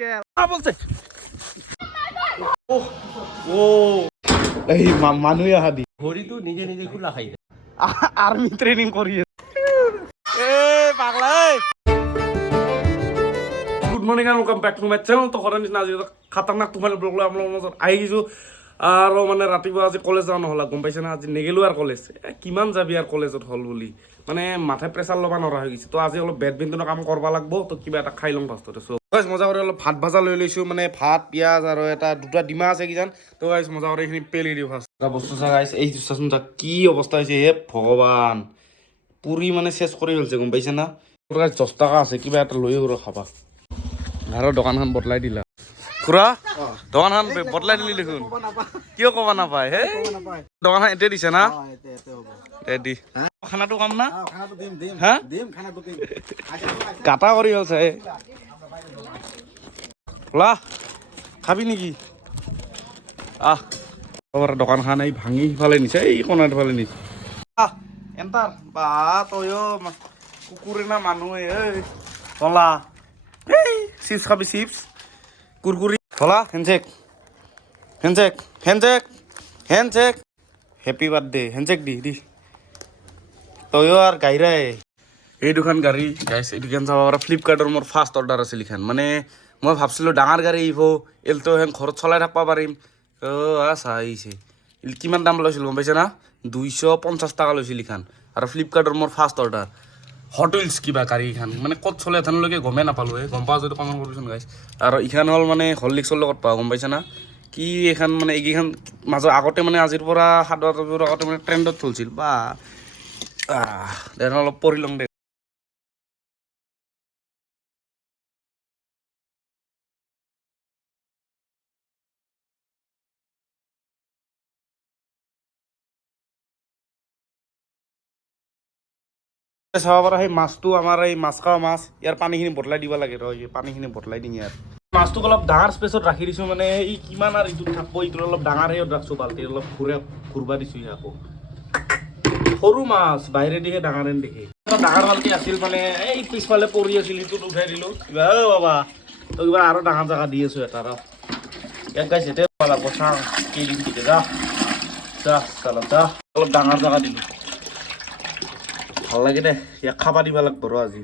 গেল বলছে ও এই মানুহে আহা দি ঘড়িটো নিজে নিজে খোলা খাই আর্মি ট্রেনিং করি এ পাগলা good morning and welcome back to my channel তো হঠাৎ নিচিনা আজি খাতাৰনাক তোমাল ব্লগ লৈ আপোনালোকৰ মাজত আহি গৈছোঁ আৰু মানে ৰাতিপুৱা আজি কলেজ যোৱা নহ'ল গম পাইছে না আজি নেগেলো আৰু কলেজ কিমান যাবি আৰু কলেজত হ'ল বুলি মানে মাথাই প্ৰেছাৰ ল'ব নোৱাৰা হৈ গৈছে তো আজি অলপ বেডমিণ্টনৰ কাম কৰিব লাগিব তো কিবা এটা খাই ল'ম ফাৰ্ষ্টতে চ' গাইছ মজা কৰি অলপ ভাত ভাজা লৈ লৈছোঁ মানে ভাত পিঁয়াজ আৰু এটা দুটা ডিমা আছে কিজান তো গাইছ মজা কৰি এইখিনি পেলি দিওঁ ফাৰ্ষ্ট এটা বস্তু চা গাইছ এই চাচোন চা কি অৱস্থা হৈছে হে ভগৱান পুৰি মানে চেছ কৰি হৈছে গম পাইছে না 10 টকা আছে কিবা এটা লৈ আৰু খাবা আৰু দোকানখন বদলাই দিলা খুৰা দোকানখন বদলাই দিলি দেখোন কিয় ক'ব নাপায় হে দোকানখন এতিয়া দিছে না ৰেডি খানাটো কাম না হা কাটা কৰি হ'ল চাই খোলা খাবি নেকি আহ দোকানখন এই ভাঙি সিফালে নিছে এই কোণাৰ ফালে নিছে এণ্টাৰ বা তয়ো কুকুৰে না মানুহে এই কলা এই চিপছ খাবি চিপছ কুৰকুৰি কলা হেণ্ডশেক হেণ্ডশেক হেণ্ডশেক হেণ্ডশেক হেপী বাৰ্থডে হেণ্ডশেক দি তয়ো আৰু গাড়ীৰাই এই দুখন গাড়ী গাইছ এই দুখন চাব পাৰা ফ্লিপকাৰ্টৰ মোৰ ফাৰ্ষ্ট অৰ্ডাৰ আছিল এইখন মানে মই ভাবছিলোঁ ডাঙৰ গাড়ী আহিব এলটো হেন ঘৰত চলাই থাকিব পাৰিম চাইছে কিমান দাম লৈছিল গম পাইছে না 250 টকা লৈছিল এইখন আৰু ফ্লিপকাৰ্টৰ মোৰ ফাৰ্ষ্ট অৰ্ডাৰ হট হুইলছ কিবা গাড়ীখন মানে ক'ত চলে এথানলৈকে গমেই নাপালোঁ গম পাওঁ যদি কমেণ্ট কৰিবচোন গাইছ আৰু এইখন হ'ল মানে হৰলিক্সৰ লগত পাওঁ গম পাইছে না কি এইখন মানে এইকেইখন মাজৰ আগতে মানে আজিৰ পৰা 7 বছৰ আগতে মানে ট্ৰেণ্ডত চলিছিল বা অলপ পঢ়ি লওঁ দে চাব পৰা সেই মাছটো আমাৰ এই মাছ খোৱা মাছ ইয়াৰ পানীখিনি বদলাই দিব লাগে ৰ পানীখিনি বদলাই দিম ইয়াৰ মাছটোক অলপ ডাঙৰ স্পেচত ৰাখি দিছোঁ মানে ই কিমান আৰু ইটোত থাকিব ইটোত অলপ ডাঙৰ হেৰিত ৰাখছোঁ বাল্টি অলপ ঘূৰবা দিছোঁ আকৌ সৰু মাছ বাহিৰেদিহে ডাঙৰ হেন দেখি ডাঙৰ বাল্টি আছিল মানে এই পিছফালে পৰি আছিল সিটোত উঠাই দিলোঁ কিবা বাবা তই কিবা আৰু ডাঙৰ জেগা দি আছোঁ এটা ৰ ইয়াত গাইছে দে লাগব চাওঁ কেইদিন দিকে যা অলপ ডাঙৰ জেগা দিলোঁ ভাল লাগে দে ইয়াক খাবা দিব লাগিব ৰ আজি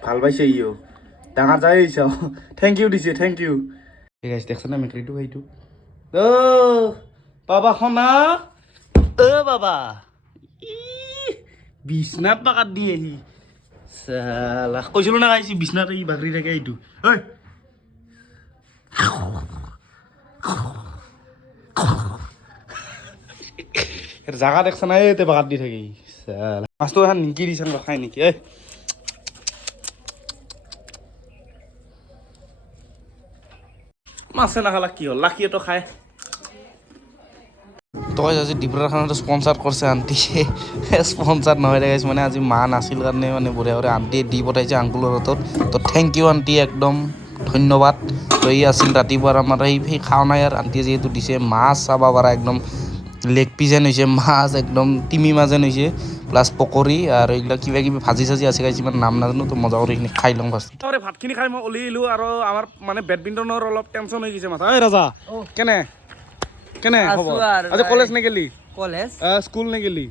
ভাল পাইছে ইও ডাঙৰ যায় আহিছা থেংক ইউ দিছে থেংক ইউ ঠিক আছে দেখছ না মেকুৰীটো সেইটো বাবা খনা বাবা বিছনাত পাকাত দি আহি চালা কৈছিলোঁ না আহিছি বিছনাত ই বাগৰি থাকে এইটো ঐ জাগা দেখছা না এতে বাগাত দি থাকি মাছটো এখন নিকি দিছে খাই নেকি এই মাছে নাখালা কি হ'ল লাকিয়েতো খায় তই আজি ডিব্ৰুগড় খানাটো স্পনচাৰ কৰিছে আণ্টিয়ে স্পনচাৰ নহয় দেখাইছে মানে আজি মা নাছিল কাৰণে মানে বঢ়িয়া বঢ়িয়া আণ্টিয়ে দি পঠাইছে আংকুলৰ হাতত তো থেংক ইউ আণ্টি একদম ধন্যবাদ তো এই আছিল ৰাতিপুৱাৰ আমাৰ সেই খাওঁ নাই আৰু আণ্টিয়ে যিহেতু দিছে মাছ চাব পাৰা একদম লেগ পিচ যেন হৈছে মাছ একদম তিমি মাছ যেন হৈছে প্লাছ পকৰি আৰু এইবিলাক কিবা কিবি ভাজি চাজি আছে গাইছে ইমান নাম নাজানো তো মজা কৰি এইখিনি খাই লওঁ ফাৰ্ষ্ট ভাতখিনি খাই মই ওলাই আৰু আমাৰ মানে বেডমিণ্টনৰ অলপ টেনশ্যন হৈ গৈছে মাথা এই ৰাজা কেনে কেনে খবৰ আজি college Nägeli college school Nägeli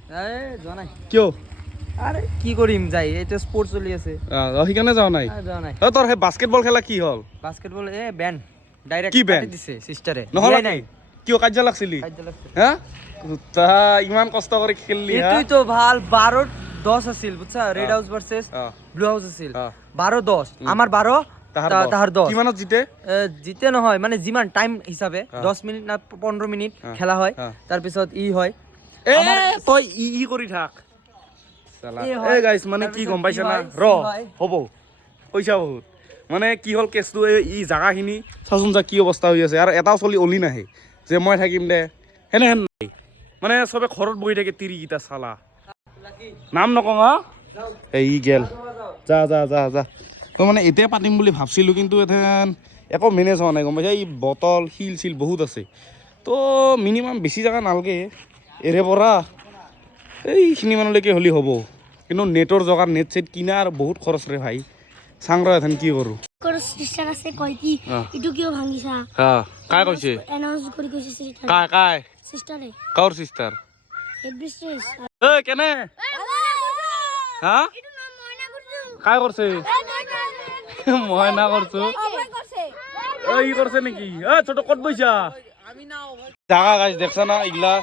যোৱা নাই কিয় আৰে কি কৰিম যাই এতিয়া স্পৰ্টছ চলি আছে সেইকাৰণে যোৱা নাই তোৰ সেই বাস্কেটবল খেলা কি হ'ল বাস্কেটবল বেন ডাইৰেক্ট কি বেন দিছে সিস্টাৰে নহ'লে নাই কিয় কাৰ্য লাগছিলি হা ইমান কষ্ট কৰি খেললি এইটোই তো ভাল 12-10 আছিল বুঝছা ৰেড হাউস ভাৰ্সেস ব্লু হাউস আছিল 12-10 আমাৰ 12 তাহার 10 কিমানত জিতে নহয় মানে যিমান টাইম হিসাবে 10 মিনিট না 15 মিনিট খেলা হয় তাৰ পিছত ই হয় তই ই কৰি থাক এই গাইস মানে কি গম পাইছা না ৰ হ'ব পইচা বহুত মানে কি হ'ল কেছটো ই জাগাখিনি চাচোন যা কি অৱস্থা হৈ আছে আৰু এটাও চলি অলি নাহে যে মই থাকিম দে হেনেহেন নাই মানে চবে ঘৰত বহি থাকে তিৰিকেইটা চালা নাম নকওঁ হা এই গেল যা যা যা যা তো মানে এতিয়া পাতিম বুলি ভাবছিলোঁ কিন্তু এথেন একো মেনেজ হোৱা নাই গম পাইছা এই বটল শিল চিল বহুত আছে তো মিনিমাম বেছি জেগা নালাগে এৰে পৰা এইখিনি মানলৈকে হ'লে হ'ব কিন্তু নেটৰ জগাৰ নেট চেট কিনা আৰু বহুত খৰচ ৰে ভাই চাং ৰ এথান কি কৰোঁ সিস্টাৰ আছে কয় কি ইটু কিয় ভাঙিছা কাই কৈছে এনাউন্স কৰি কৈছে সিস্টাৰ কাই সিস্টাৰে কাৰ চিষ্টাৰ এভৰিস্টেস কেনে হা কাই কৰছে মই না কৰছো ই কৰছে নেকি ছোট ক'ত বইছা জাগা গাইছ দেখছা না ইগলা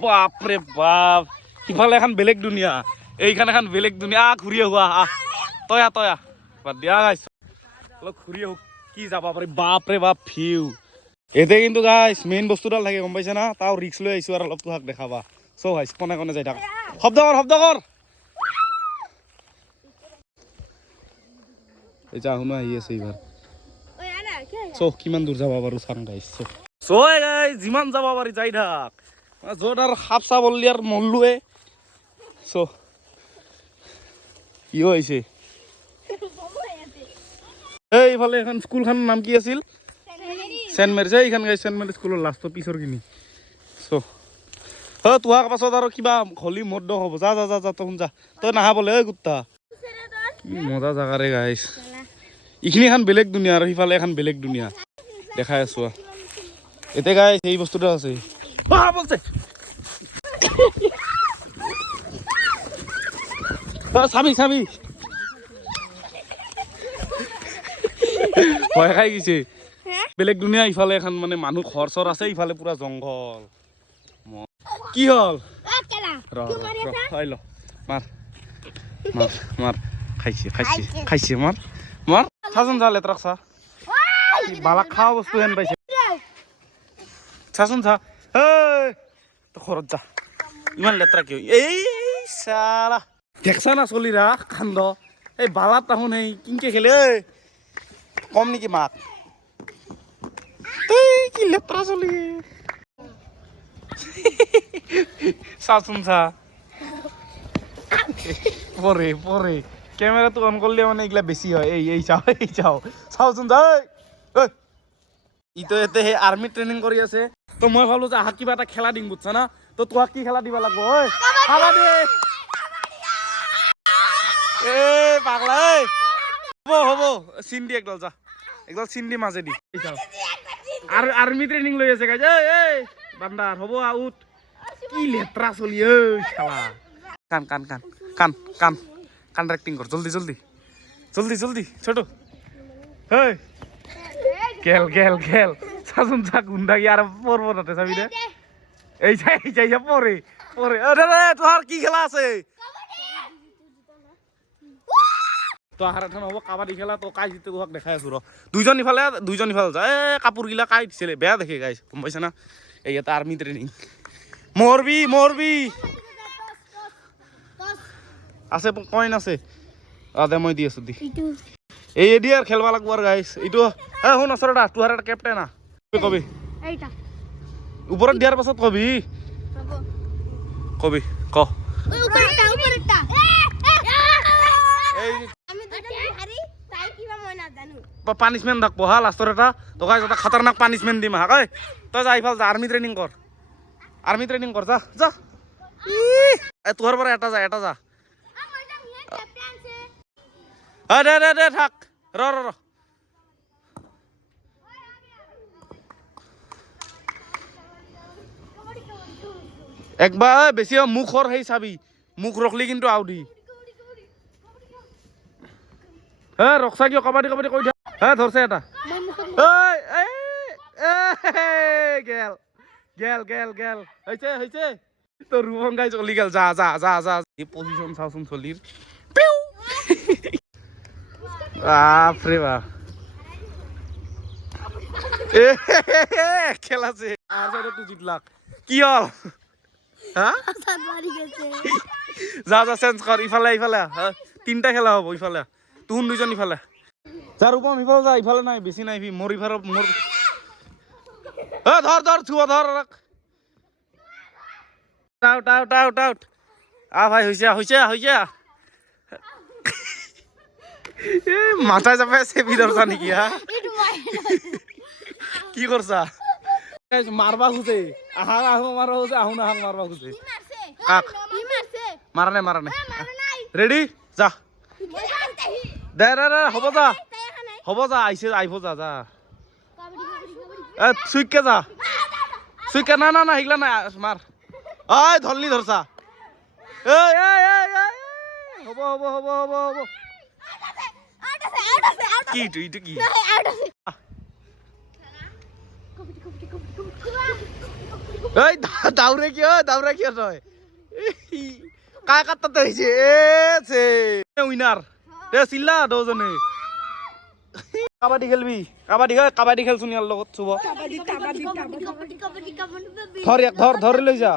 বাপৰে বাপ সিফালে এখন বেলেগ দুনিয়া এইখান এখন বেলেগ দুনিয়া ঘূৰি আহোৱা তয়া বাদ দিয়া গাইছ অলপ ঘূৰি আহো কি যাবা পাৰি বাপৰে বাপ ভিউ এতে কিন্তু গাইছ মেইন বস্তুডাল থাকে গম পাইছা না তাও ৰিক্স লৈ আহিছো আৰু অলপ তোহাক দেখাবা চৌ গাইছ কোনে কোনে যাই থাক শব্দ কৰ এই যা শুনো আহি আছে এইবাৰ কিমান দূৰ যাব পাৰো চাং গাইছ গাইছ যিমান যাব পাৰি যাই থাক য'ত আৰু সাপ চাপ অল্লি আৰু মল্লুৱে কি হৈছে এইফালে এখন স্কুলখনৰ নাম কি আছিল চেণ্ট মেৰিজ এইখন গাইছ চেণ্ট মেৰিজ স্কুলৰ লাষ্টৰ পিছৰ কিনি তোহাৰ পাছত আৰু কিবা হলি মদ দ হ'ব যা তখন যা তই নাহা বোলে কুত্তা কি মজা জাগাৰে গাইছ এইখিনি এখন বেলেগ দুনিয়া আৰু সিফালে এখন বেলেগ দুনিয়া দেখাই আছো এতিয়া গাইছ এই বস্তুটো আছে চাবি ভয় খাই গৈছে বেলেগ দুনিয়া ইফালে এখন মানে মানুহ ঘৰ চৰ আছে ইফালে পুৰা জংঘল কি হল মাৰ খাইছে মাৰ চাচোন চা লেতেৰাক চা বালাক খাৱা বস্তু হেন পাইছে চাচোন চা ঘৰত যা ইমান লেতেৰা কিয় এই চালা দেখছা না চলিৰা কান্দ এই বালাত তাহোন সেই কিনকে খেলে কম নেকি মাক কি লেতেৰা চলি চাচোন চা পৰে কেমেৰাটো অন কৰিলে মানে এইগিলা বেছি হয় এই চাও চাওচোন যা ইটো এতে সেই আৰ্মি ট্ৰেইনিং কৰি আছে তো মই ভাবলো যে আহাক কিবা এটা খেলা দিম বুজছা না তো তোহাক কি খেলা দিবা লাগব কাবাডী পাগলা হ'ব চিন্দি একডাল যা একডাল চিন্দি মাজেদি আৰু আৰ্মি ট্ৰেইনিং লৈ আছে গাইজ বান্দাৰ হ'ব আউট কি লেতেৰা চলি শালা কান এক্টিং কৰ জলদি ছোট খেল চাচোন চা গুন্ডাগি আর পড়ব তাতে চাবি দে এই যাই পরে তোহার কি খেলা আছে তোহার এখন হব কাবাডী খেলা তো কাই জিতে তোহাক দেখাই আছো দুইজন ইফালে যা কাপোৰ গিলা কাই দিছিলে বেয়া দেখে গাইছ গম পাইছা না এই এটা আৰ্মি ট্ৰেইনিং মৰবি আছে কইন আছে দে মই দি আছো এই এডি আর খেলবা লাগবো আর গাইস এইটো শুন আসরটা তোহার একটা ক্যাপ্টেন কবি উপৰত দিয়াৰ পাছত কবি ক পানিশমেন্ট থাকবো হা লাষ্টৰ এটা তোক এটা খাতাৰনাক পানিশমেন্ট দিম হা কই তই যা ইফাল যা আৰ্মি ট্ৰেইনিং কৰ যা তোহাৰ পৰা এটা যা দে থাক ৰ একবাৰ বেছি মুখৰ সেই চাবি মুখ ৰখলি কিন্তু আউদি ৰখছা কিয় কাবাডী কৈ থাক ধৰছে এটা গেল হৈছে তোৰ ৰুভংগাই চলি গেল যা এই পজিশন চাওচোন চলিৰ বাপরে বাপ খেলাছে তুই জিতলাক কি হল যা চেঞ্জ কর ইফালে তিনটা খেলা হব ইফালে তুহুন দুইজন ইফালে যার উপম ইফালে যা ইফালে নাই বেশি নাই মোর ইফালে মোর ধর ছুয়া ধর আউট ভাই হইছে মাথা চাপাই চেপি ধরছা নেকি কি করছা মারবা খুঁজে আহু মারবা খুঁজে আহু না মারবা খুঁজে কাক মাৰা নাই ৰেডি যা দে হ'ব যা আহিব যা চুইকে যা চুইকে না শিকলা নাই মাৰ ঐ ধৰলি ধৰছা হ'ব কি এইটো কি এই দাউৰে কিয় তই কাই কাটাতে হৈছে উইনাৰ দে চিল্লা দহজনে কাবাডী খেলবি কাবাডী খেলচোন ইয়াৰ লগত চুব ধৰি লৈ যা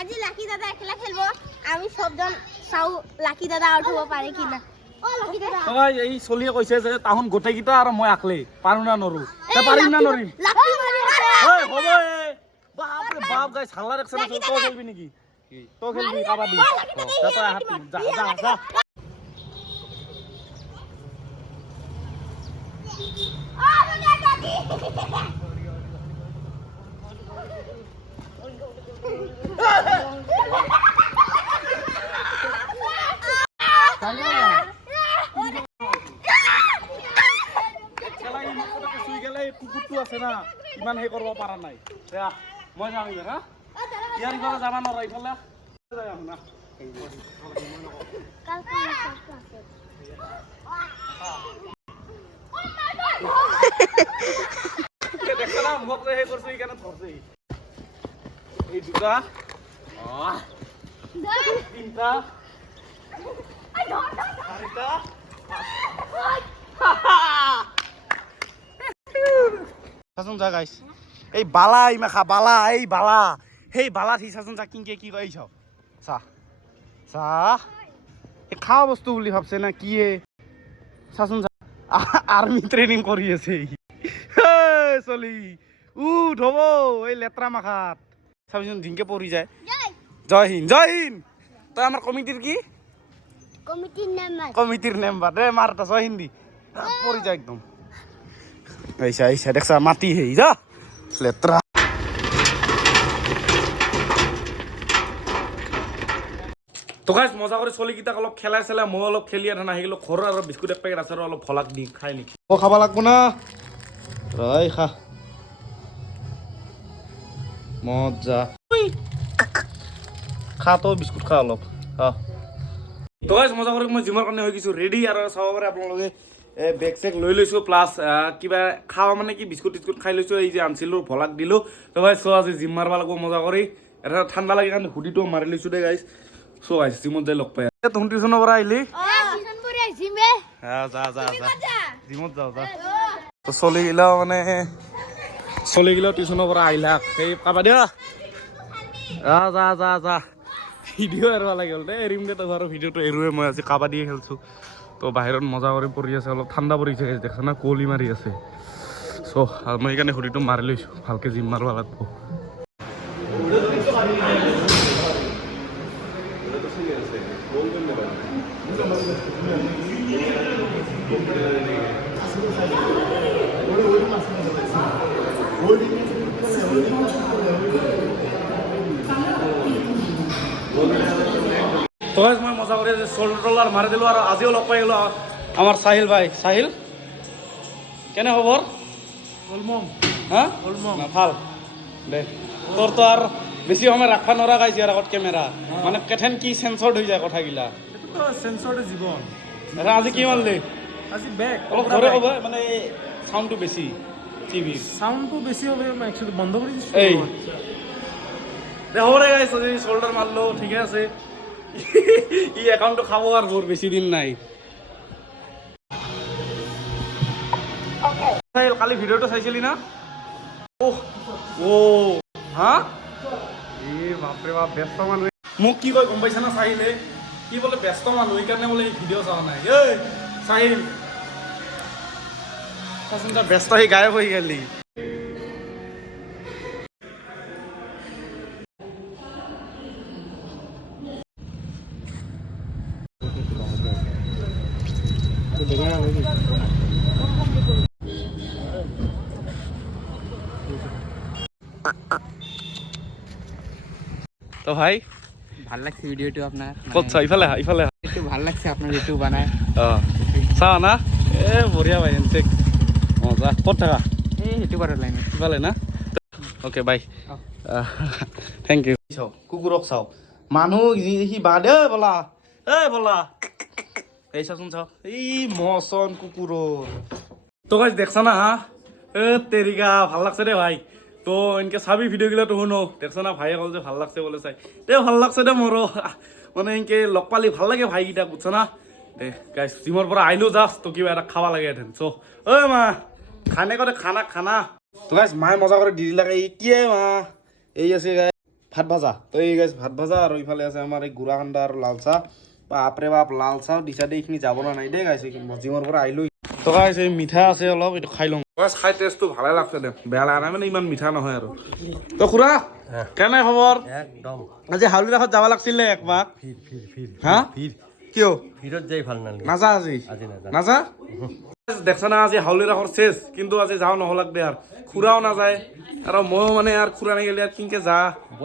আজি লাকি দাদা খেলা খেলবো আমি সবজন চাও লাকি দাদা আউট হব পারে কিনা ও লাকি দাদা এই চলিয়ে কৈছে যে তাহন গোটেইকেইটা আৰু মই আকলে পাৰো না নৰো পাৰিম না নৰিম লাকি মাৰি হ'ব বাপৰে বাপ গাইছ হাল্লা দেখছ না তই খেলবি নেকি তই খেলবি কাবাডী তই হাতি যা ও মজা দাদি কুকুৰটো আছে না ইমান সেই কৰিব পৰা নাই মই যাওঁ হা ইয়াৰ ইফালে যাবা নোৱাৰা ইফালে দেখা না মোক সেই কৰিছো সেইকাৰণে ধৰছে এই দুটা তিনটা চাৰিটা চাচোন যা গাইছ এই বালা ইমাখা বালা এই বালা সেই বালা থি চাচোন যা কিনকে কি কই চাও চা এই খাওয়া বস্তু বুলি ভাবছে না কি চাচোন যা আর্মি ট্রেনিং কৰি আছে চলি উঠ হব এই লেত্ৰা মাখাত চাবিচোন ধিংকে পৰি যায় জয় হিন্দ তই আমাৰ কমিটিৰ কি কমিটিৰ মেম্বাৰ দে মাৰটা জয় হিন্দি পৰি যায় একদম আইসা দেখছা মাটি হেই যা লেত্রা তো গাইস মজা করে চলিকেইটাক অলপ খেলাই মই অলপ খেলি আনা আহিলো ঘৰৰ আৰু বিস্কুট এক পেকেট আছে আৰু অলপ ফলাক দি খাই নেকি খাব লাগব না ৰই খা মজা খা তো বিস্কুট খা অলপ তো গাইস মজা কৰি মই জিমৰ কাৰণে হৈ গৈছো ৰেডি আৰু চাব পাৰে আপোনালোকে বেগ চেক লৈ লৈছো প্লাছ কিবা খাওয়া মানে কি বিস্কুট টিস্কুট খাই লৈছো এই যে আনছিলো ভলাক দিলো তো গাইস সো আজি জিম মারবা লাগব মজা কৰি এটা ঠান্ডা লাগে কাৰণে হুডিটো মাৰি লৈছো দে গাইস সো গাইস জিমত যাই লগ পাই তুমি টিউশনৰ পৰা আহিলি টিউশন পড়ে জিমে হ্যাঁ যা জিমত যাও যা তো চলি গিলাও মানে টিউশনৰ পৰা আহিলা এই কাবাডী যা ভিডিঅ' এৰবা লাগিল দে এৰিম দে তই আৰু ভিডিঅ'টো এৰুৱে মই আজি কাবাডীয়ে খেলছো তো বাহিৰত মজা কৰি পৰি আছে অলপ ঠাণ্ডা পৰিছে দেখা না কুঁৱলী মাৰি আছে চ' মই সেইকাৰণে হুডিটো মাৰি লৈছোঁ ভালকৈ জিম মাৰিব লাগিব তো মই মজা কৰি শোল্ডাৰ মাৰি দিলোঁ আৰু আজিও লগ পাই গ'লোঁ আমাৰ চাহিল ভাই চাহিল কেনে খবৰ হা ভাল দে তোৰ তো আৰু বেছি সময় ৰাখবা নোৱাৰা গাইছে ইয়াৰ আগত কেমেৰা মানে কেথেন কি চেঞ্চৰ্ড হৈ যায় কথাগিলা সেন্সৰটো জীৱন আজি কি মাৰিলি আজি বেক অলপ ঘৰে ক'ব মানে চাউণ্ডটো বেছি টিভি সাউন্ডটো বেছি হবে একচুয়ালি বন্ধ কৰি দিছো এই দে হ'ব দে গাইছ আজি শোল্ডাৰ মাৰলো ঠিকে আছে ই একাউণ্টটো খাব আৰু বৰ বেছি দিন নাই কালি ভিডিঅ'টো চাইছিলি না ও হা এই বাপৰে বাপ ব্যস্ত মানুহ মোক কি কয় গম পাইছা না চাহিলে কি বোলে ব্যস্ত মানুহ সেইকাৰণে বোলে এই ভিডিঅ' চোৱা নাই এই চাহিল চাচোন তই ব্যস্ত হৈ গায়ব হৈ গেলি তো ভাই ভাল লাগছে ভিডিওটো আপনার ক'ত চা ইফালে আহা ইফালে আহা একটু ভাল লাগছে আপনার যেটু বানায় অঁ চাওঁ না বঢ়িয়া ভাই এনটেক যা ক'ত থাকা এই সেইটো বাৰু লাইনত ইফালে না অ'কে বাই থেংক ইউ চাওঁ কুকুৰক চাওঁ মানুহ সি বাদে বলা বলা এই চাচোন চাওঁ এই মচন কুকুৰৰ তো গাইছ দেখছা না তেৰিকা ভাল লাগছে দে ভাই তো এনেকে চাবি ভিডিঅ'গিলা তো শুনো দেখছা না ভাইয়ে ক'ল যে ভাল লাগছে বোলে চাই দে ভাল লাগছে দে মোৰো মানে এনেকে লগ পালি ভাল লাগে ভাইকেইটা বুজছা না দে গাইছ জিমৰ পৰা আহিলো জাষ্ট তো কিবা এটা খাব লাগে এথেন চ' ঐ মা খানে কৰে খানা খানা তো গাইছ মায়ে মজা কৰি দি দিলাকে এই কিয়ে মা এই আছে গাই ভাত ভাজা তো এই গাইছ ভাত ভাজা আৰু ইফালে আছে আমাৰ এই গুড়া খান্দা আৰু লাল চাহ বাপৰে বাপ লাল চাহ দিছা দে এইখিনি যাব না নাই দেই গাইছ জিমৰ পৰা আহিলো তো গাইছ এই মিঠা আছে অলপ এইটো খাই লওঁ গাইছ খাই টেষ্টটো ভালে লাগছে দে বেয়া লগা নাই মানে ইমান মিঠা নহয় আৰু তো খুৰা কেনে খবৰ একদম আজি হাউলি ৰাসত যাব লাগছিলে একমাহ হা কিয় ভিৰত যাই ভাল নালাগে নাযা আজি আজি নাযাওঁ। নাযা দেখছা না আজি হাউলি ৰাসৰ চেচ কিন্তু আজি যাওঁ নহলাক দে আৰু খুৰাও নাযায় আৰু ময়ো মানে আৰু খুৰা নাগিলে আৰু কিনকে যা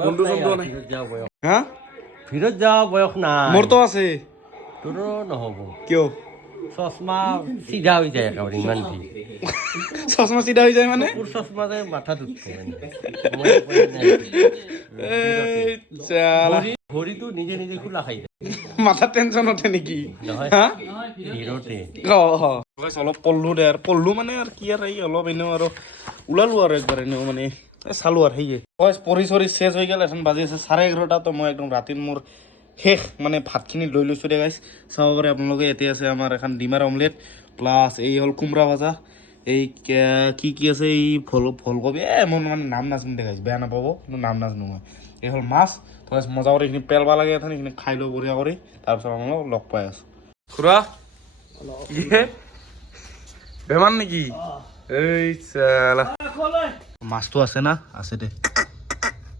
বন্ধু চন্ধু নাই ভিৰত যোৱা বয়স হা ভিৰত যোৱা বয়স নাই মোৰতো আছে তোৰো নহ'ব কিয় চশমা চিধা হৈ যায় একেবাৰে ইমান ভিৰ চশমা চিধা হৈ যায় মানে মোৰ চশমা যে মাথাত ভৰিটো নিজে নিজে খোলা খাই যায় মাথা টেনচন উঠে নেকি নহয় হা ভিৰতে অলপ পল্লো দে আৰু পল্লো মানে আৰু কি আৰু এই অলপ এনেও আৰু ওলালো আৰু একবাৰ এনেও মানে চালো আৰু সেয়ে পৰি চৰি চেচ হৈ গ'ল এখন বাজি আছে 11:30 তো মই একদম ৰাতিৰ মোৰ শেষ মানে ভাতখিনি লৈ লৈছোঁ দে গাইছ চাব পাৰে আপোনালোকে এতিয়া আছে আমাৰ এখন ডিমাৰ অমলেট প্লাছ এই হ'ল কোমৰা ভাজা এই কি আছে এই ফুলকবি মোৰ মানে নাম নাজানো দে গাইছ বেয়া নাপাব কিন্তু নাম নাজানো মই এই হ'ল মাছ তো মজা কৰি এইখিনি পেলবা লাগে এখন এইখিনি খাই লওঁ বঢ়িয়া কৰি তাৰপিছত আপোনালোক লগ পাই আছোঁ খুৰা বেমাৰ নেকি এই চালা মাছটো আছে না আছে দে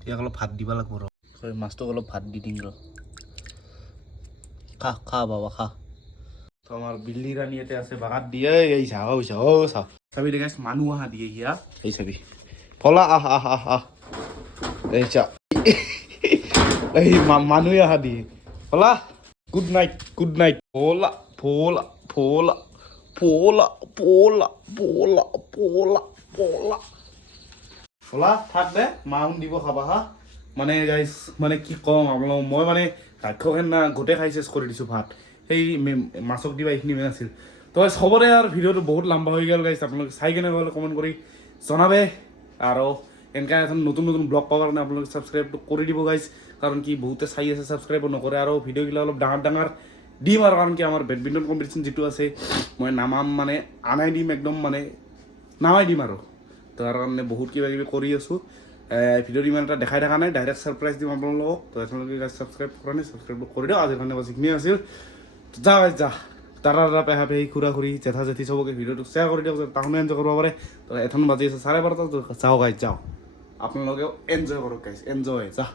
ইয়াক অলপ ভাত দিব লাগিব ৰ মাছটোক অলপ ভাত দি দিম ৰ খা খা বাবা খা তো আমাৰ বিল্লি ৰাণী ইয়াতে আছে বাগাত দিয়ে এই চা চাবি দে গাইছ মানুহ আহা দিয়ে হিয়া এই চাবি ফলা আহ আহ আহ আহ এই চা এই মানুহে আহা দিয়ে ফলা গুড নাইট ফলা ফলা ফলা ফলা ফলা ফলা ফলা ফলা ফলা থাক দে মাহুন দিব খাবা হা মানে গাইছ মানে কি কম আপোনালোক মই মানে ৰাক্ষসেন না গোটেই খাই চেচ কৰি দিছোঁ ভাত সেই মাছক দিবা এইখিনি মেইন আছিল তো চবৰে আৰু ভিডিঅ'টো বহুত লম্বা হৈ গ'ল গাইছ আপোনালোকে চাই কেনে গ'লে কমেণ্ট কৰি জনাবে আৰু এনেকৈ এখন নতুন ব্লগ পাবৰ কাৰণে আপোনালোকে ছাবস্ক্ৰাইবটো কৰি দিব গাইছ কাৰণ কি বহুতে চাই আছে ছাবস্ক্ৰাইবো নকৰে আৰু ভিডিঅ'গিলা অলপ ডাঙৰ দিম আৰু কাৰণ কি আমাৰ বেডমিণ্টন কম্পিটিশ্যন যিটো আছে মই নামাম মানে আনাই দিম একদম মানে নামাই দিম আৰু তাৰ কাৰণে বহুত কিবা কিবি কৰি আছোঁ ভিডিঅ'ত ইমান এটা দেখাই থকা নাই ডাইৰেক্ট ছাৰপ্ৰাইজ দিম আপোনালোকক তো আপোনালোকে ছাবস্ক্ৰাইব কৰা নাই ছাবস্ক্ৰাইবটো কৰি দিওঁ আজিৰ কাৰণে যিখিনিয়ে আছিল যা যা দাদা পেহা পেহী খুৰা খুৰী জেঠা জেঠি চবকে ভিডিঅ'টো শ্বেয়াৰ কৰি দিয়ক তাহোনে এনজয় কৰিব পাৰে তো এখন বাজি আছে 12:30 যাওঁ গাইজ যাওঁ আপোনালোকেও এনজয় কৰক গাইজ এনজয় যা